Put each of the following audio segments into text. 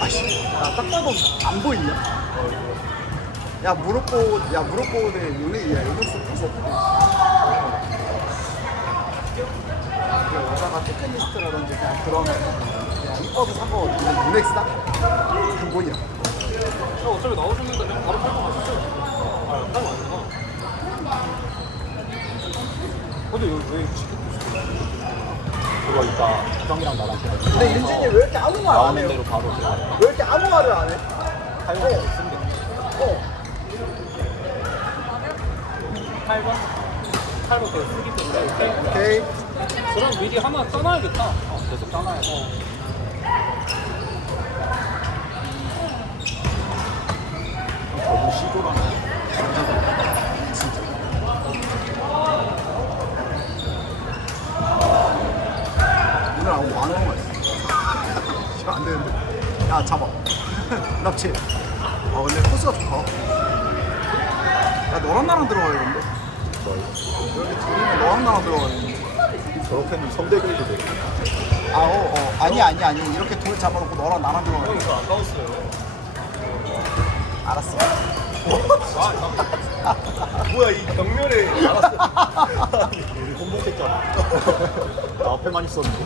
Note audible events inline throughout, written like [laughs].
아씨, 나딱 아, 봐도 안 보이냐? 야 무릎 보호 야 무릎 보고는 요리 야 요리 속 무섭. 여자가 테크니스트라든지 그냥 그런 그냥 이뻐서 산 거거든. 넥스다? 그건 뭐냐? 어차피 나오셨는데 그냥 바로 팔고 가시죠. 아, 팔고 안 가. 근데 여기 왜 지금 이따 형이랑 나랑 제가 근데 윤진이 왜 이렇게 아무 말 안 나오는 해요? 대로 바로 제가 왜 이렇게 아무 말을 안 해? 타이밍을 쓴 게. 어. 8번? 8번 그 쓰기 때문에 오케이. 그럼 미리 하나 써놔야겠다. 어, 계속 짜놔야 돼. 너무 시도라네. 오늘 아무 안 하는 거 있어. 이거 안 되는데. 야, 잡아. [laughs] 납치. 아, 근데 코스가 좋다. 야, 너랑 나랑 들어가야겠는데? 이렇게 둘이면 너랑 나랑 들어가야겠는데? 저렇게는 성대결도 돼. 아, 어, 어. 아니, 아니, 아니. 이렇게 둘 잡아놓고 너랑 나랑 형 들어가야겠는데? 이거 아까웠어요. 알았어. 뭐야 이 벽면에 알았어. 우리 혼복했잖아. 나 앞에만 있었는데.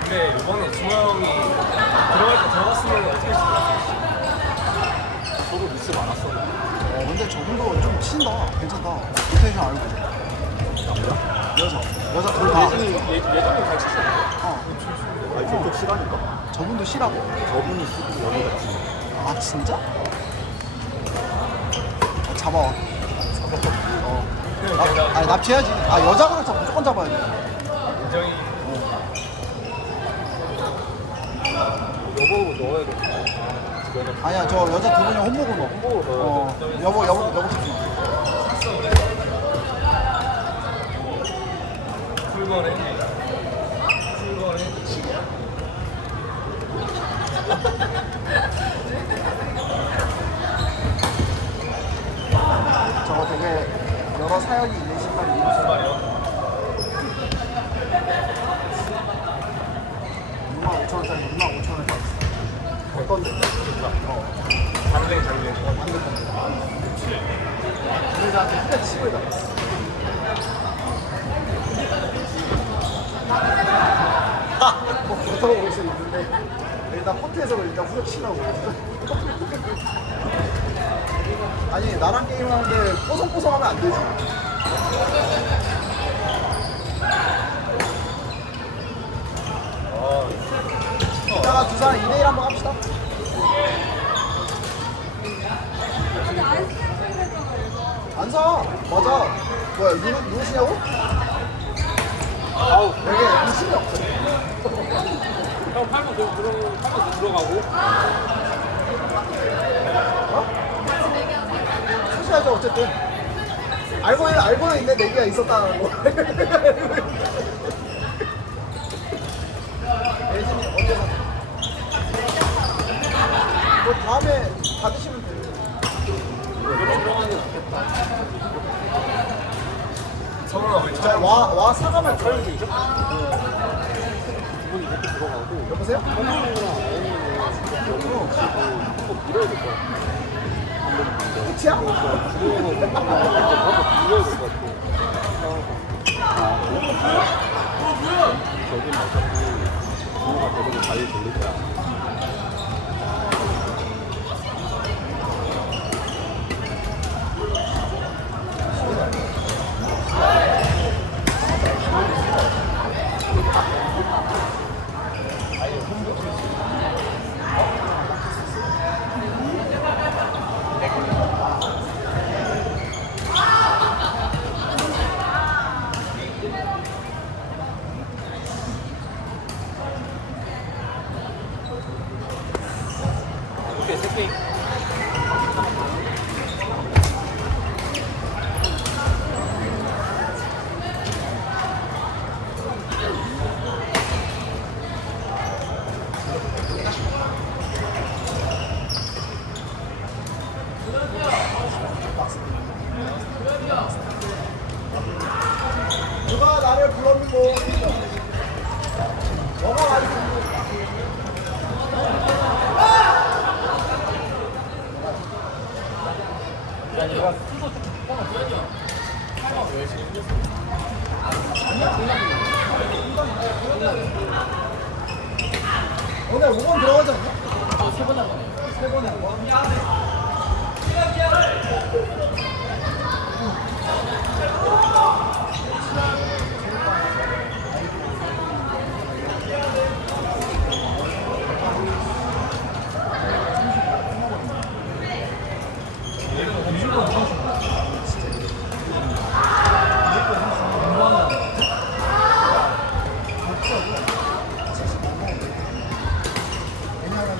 근데 이번에 준호 형이 들어갈 때 들어갔으면 어떻게 했을까? 서로 미스 많았어. 어, 근데 저분도 좀 친다. 괜찮다. 포텐션 알고. 여자. 여자 둘 다. 예전에 예- 예전에 잘 쳤었는데. 어. 아니, 저쪽 시라니까. 저분도 쉬라고. 저분이 쓰고 여기가 지 아, 진짜? 어, 잡아. 어. 납, 아니, 납치해야지. 아, 여자 그래서 무조건 잡아야지. 인정이. 여보 넣어야 돼. 아니야, 저 여자 두 분이 혼목을 넣어. 홍보로 넣어야 어, 돼. 여보, 여보, 여보 집중. 풀건에 풀건에 저거 되게 여러 사연이 있는 신발이에요. 무슨 말이야? 6만 5천 원짜리 6만 5천 원짜리. 갈 건데. 어. 장생 장생. 어, 만들 건데. 그래서한테 한 가지 씹을 달았어. 뭐 그렇다고 볼수 있는데 일단 코트에서 일단 후려 치라고 아니 나랑 게임하는데 뽀송뽀송하면 안 되지 이따가 두 사람 2대1 한번 합시다 안 사. 맞아. 뭐야, 누구, 누구시냐고? 아우 여기 의심이 없어. 형 팔고 들어 팔고 들어가고. 수시하죠, 어쨌든. 알고는, 알고는 있네, 내기가 있었다는 거. [laughs] 예진이 언제 사? 뭐 다음에 받으시면 돼요. 들어가는 왜 자, 와, 와 사과말 걸. 두 분이 이렇게 들어가고 여보세요? 한번 밀어야 될것 같아. 끝이야? 한번 밀어야 될것 같아. 저긴 어차피 부모가 대부분 자유 돌릴 거야. 오늘 5번 들어가지 않나? 세번 나가네. 세 번에 한 번. 왜냐하면 인사분들이 내 생각에는 이 체육관 운영하는 사람들이 모르지만 너무 우리보다 는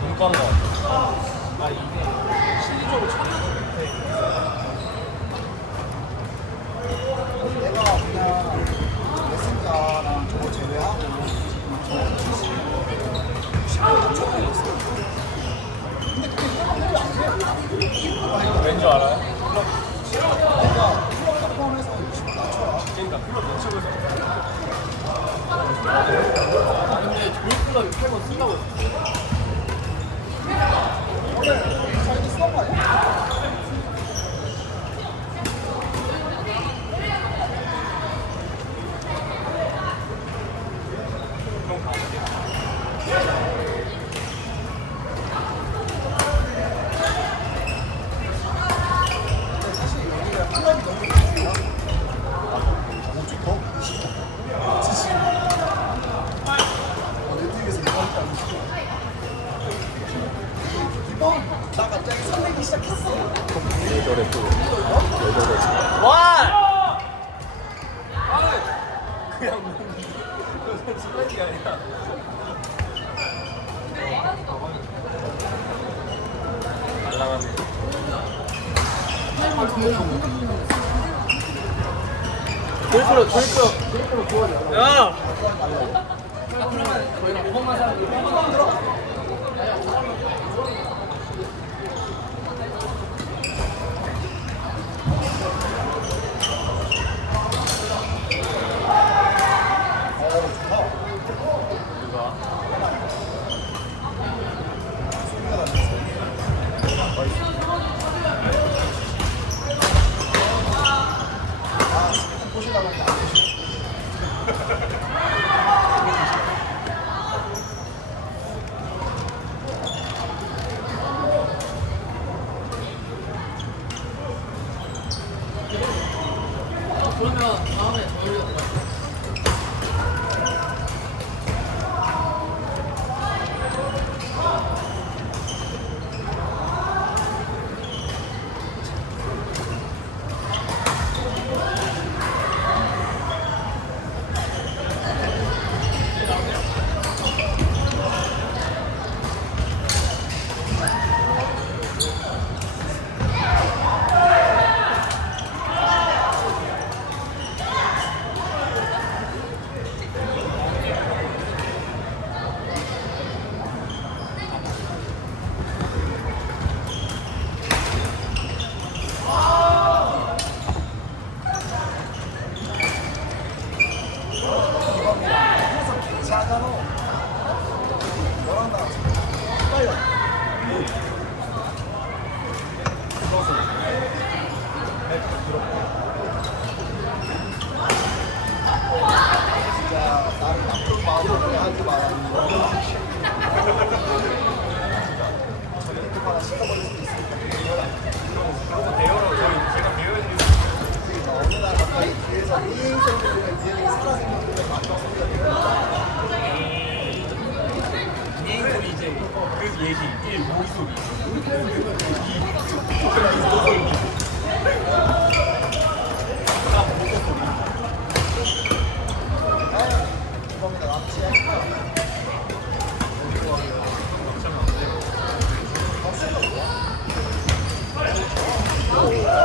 눈광 것 같아. 아 이게 실질적으로 찾아도 못해. 내가 그냥 저거 제외하고 저거. 근데 그게 생각들이 안 돼. 왠줄 알아요? 내가 클럽 다 포함해서 60 낮춰라. 그러니까 클럽 면책에서 오늘 자기도 수업 아니야? 근데 사실 여기가 클럽이 너무 좋아. 너무 좋다. 어, 넷플릭에서 이거 하니까 이번 나 갑자기 설레기 시작했어. 예절에 또 예절에 와! 그냥 술래기 아니라 말랑하네 조이프로 조이프로 야! 보시려고 항상 얘기 1 모의소리 이범이나 Oh,